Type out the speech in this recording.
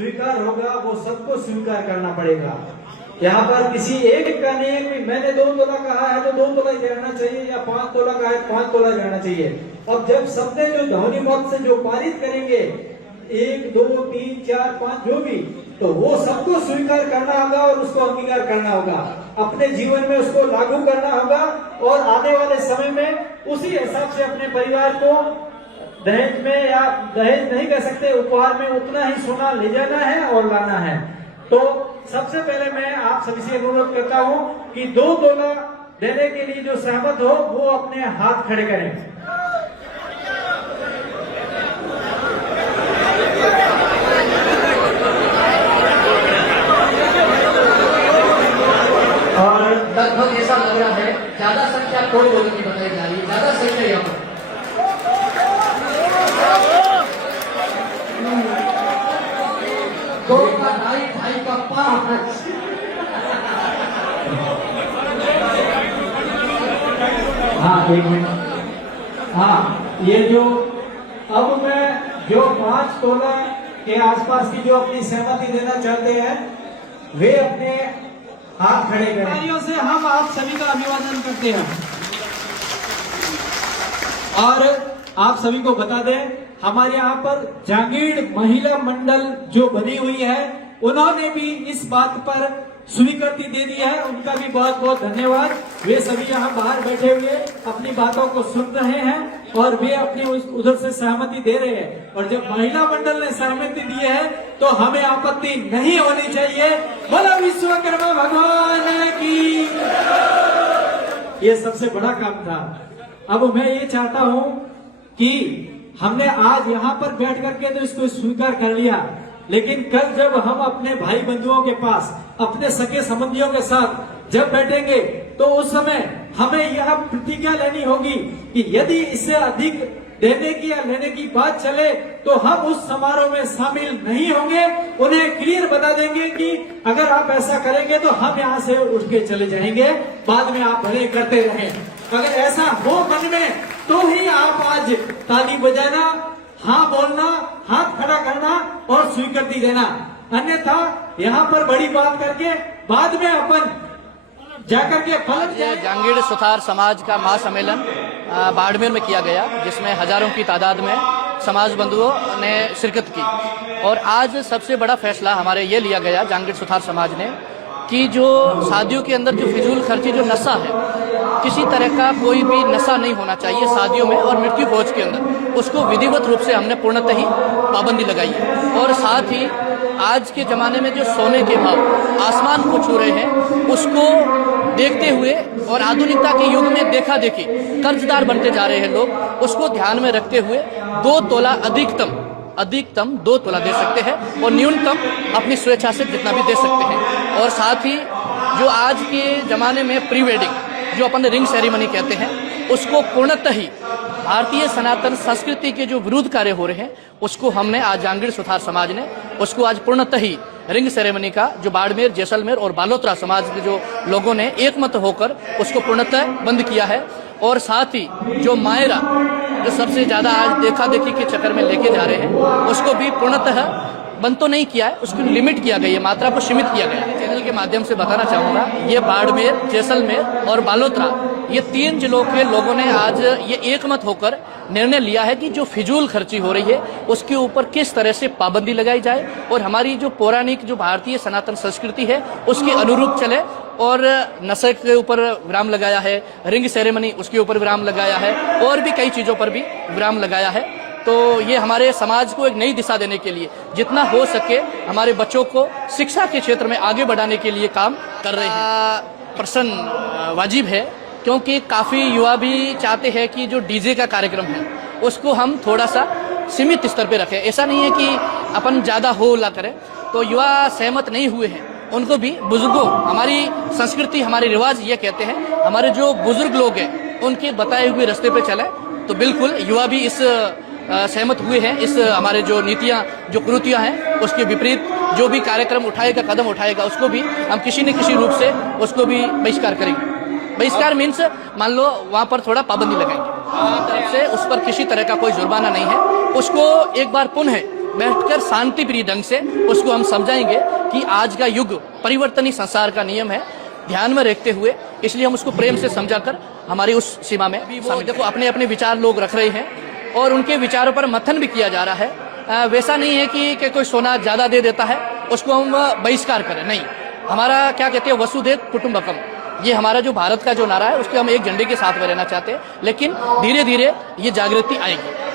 स्वीकार होगा वो सबको स्वीकार करना पड़ेगा। यहाँ पर किसी एक का नहीं है कि मैंने 2 तोला कहा है तो 2 तोला ही रहना चाहिए, या 5 तोला कहा है 5 तोला रहना चाहिए। अब जब सबने जो ध्वनि मत से जो पारित करेंगे 1 2 3 4 5 जो भी, तो वो सबको स्वीकार करना होगा और उसको अंगीकार करना होगा, अपने जीवन में उसको लागू करना होगा और आने वाले समय में उसी हिसाब से अपने परिवार को दहेज में, या दहेज नहीं कह सकते, उपहार में उतना ही सोना ले जाना है और लाना है। तो सबसे पहले मैं आप सभी से अनुरोध करता हूं कि 2 तोला देने के लिए जो सहमत हो वो अपने हाथ खड़े करें। और लगभग ऐसा लग रहा है ज्यादा संख्या कोई लोगों की बताई जा रही है, ज्यादा संख्या यहाँ पर दो का ढाई का 5। हाँ 1 मिनट। हाँ ये जो अब मैं जो 5 तोला के आसपास की जो अपनी सहमति देना चाहते हैं वे अपने हाथ खड़े करें। तालियों से हम आप सभी का अभिवादन करते हैं। और आप सभी को बता दें, हमारे यहाँ पर जांगीड़ महिला मंडल जो बनी हुई है उन्होंने भी इस बात पर स्वीकृति दे दी है, उनका भी बहुत बहुत धन्यवाद। वे सभी यहाँ बाहर बैठे हुए अपनी बातों को सुन रहे हैं और वे अपनी उधर से सहमति दे रहे हैं। और जब महिला मंडल ने सहमति दी है तो हमें आपत्ति नहीं होनी चाहिए। बोलो विश्वकर्मा भगवान की। ये सबसे बड़ा काम था। अब मैं ये चाहता हूँ कि हमने आज यहाँ पर बैठ करके तो इसको स्वीकार कर लिया, लेकिन कल जब हम अपने भाई बंधुओं के पास, अपने सगे संबंधियों के साथ जब बैठेंगे तो उस समय हमें यह प्रतिज्ञा लेनी होगी कि यदि इससे अधिक देने की या लेने की बात चले तो हम उस समारोह में शामिल नहीं होंगे। उन्हें क्लियर बता देंगे कि अगर आप ऐसा करेंगे तो हम यहाँ से उठ के चले जाएंगे, बाद में आप भले करते रहें। अगर ऐसा हो मन में तो ही आप आज ताली बजाना, हाँ बोलना, हाथ खड़ा करना और स्वीकृति देना। अन्यथा यहाँ पर बड़ी बात करके बाद में अपन जाकर के जांगीड़ सुथार समाज का महासम्मेलन बाड़मेर में किया गया, जिसमें हजारों की तादाद में समाज बंधुओं ने शिरकत की। और आज सबसे बड़ा फैसला हमारे ये लिया गया जांगीड़ सुथार समाज ने कि जो शादियों के अंदर जो फिजूल खर्ची, जो नशा है, किसी तरह का कोई भी नशा नहीं होना चाहिए शादियों में और मृत्यु भोज के अंदर, उसको विधिवत रूप से हमने पूर्णतः ही पाबंदी लगाई है। और साथ ही आज के जमाने में जो सोने के भाव आसमान को छू रहे हैं, उसको देखते हुए और आधुनिकता के युग में देखा देखी कर्जदार बनते जा रहे हैं लोग, उसको ध्यान में रखते हुए 2 तोला अधिकतम 2 तोला दे सकते हैं और न्यूनतम अपनी स्वेच्छा से जितना भी दे सकते हैं। और साथ ही जो आज के जमाने में प्री वेडिंग, जो अपन रिंग सेरेमनी कहते हैं, उसको पूर्णतः ही भारतीय सनातन संस्कृति के जो विरुद्ध कार्य हो रहे हैं, उसको हमने आज जांगीड़ सुथार समाज ने उसको आज पूर्णतः ही रिंग सेरेमनी का जो बाड़मेर, जैसलमेर और बालोतरा समाज के जो लोगों ने एकमत होकर उसको पूर्णतः बंद किया है। और साथ ही जो मायरा, जो सबसे ज्यादा आज देखा देखी के चक्कर में लेके जा रहे हैं, उसको भी पूर्णतः बंद तो नहीं किया है, उसको लिमिट किया गया है, मात्रा को सीमित किया गया है। चैनल के माध्यम से बताना चाहूंगा, ये बाड़मेर, जैसलमेर और बालोतरा, ये 3 जिलों के लोगों ने आज ये एकमत होकर निर्णय लिया है कि जो फिजूल खर्ची हो रही है उसके ऊपर किस तरह से पाबंदी लगाई जाए और हमारी जो पौराणिक, जो भारतीय सनातन संस्कृति है उसके अनुरूप चले। और नशे के ऊपर विराम लगाया है, रिंग सेरेमनी उसके ऊपर विराम लगाया है और भी कई चीजों पर भी विराम लगाया है। तो ये हमारे समाज को एक नई दिशा देने के लिए, जितना हो सके हमारे बच्चों को शिक्षा के क्षेत्र में आगे बढ़ाने के लिए काम कर रहे हैं। प्रश्न वाजिब है, क्योंकि काफ़ी युवा भी चाहते हैं कि जो डीजे का कार्यक्रम है उसको हम थोड़ा सा सीमित स्तर पे रखें। ऐसा नहीं है कि अपन ज़्यादा हो ला करें। तो युवा सहमत नहीं हुए हैं, उनको भी बुजुर्गों, हमारी संस्कृति, हमारे रिवाज ये कहते हैं, हमारे जो बुजुर्ग लोग हैं उनके बताए हुए रास्ते पे चले। तो बिल्कुल युवा भी इस सहमत हुए हैं, इस हमारे जो नीतियाँ, जो कुरीतियाँ हैं उसके विपरीत जो भी कार्यक्रम उठाएगा, कदम उठाएगा, उसको भी हम किसी न किसी रूप से उसको भी बहिष्कार करेंगे। बहिष्कार मीन्स मान लो वहाँ पर थोड़ा पाबंदी लगाएंगे, तरफ से उस पर किसी तरह का कोई जुर्माना नहीं है। उसको एक बार पुनः बैठकर शांति प्रिय ढंग से उसको हम समझाएंगे कि आज का युग परिवर्तनीय संसार का नियम है, ध्यान में रखते हुए, इसलिए हम उसको प्रेम से समझाकर हमारी उस सीमा में देखो अपने अपने विचार लोग रख रहे हैं और उनके विचारों पर मंथन भी किया जा रहा है। वैसा नहीं है कि कोई सोना ज्यादा दे देता है उसको हम बहिष्कार करें, नहीं। हमारा क्या कहते हैं, वसुधैव कुटुंबकम, ये हमारा जो भारत का जो नारा है उसके हम एक झंडे के साथ में रहना चाहते हैं, लेकिन धीरे धीरे ये जागृति आएगी।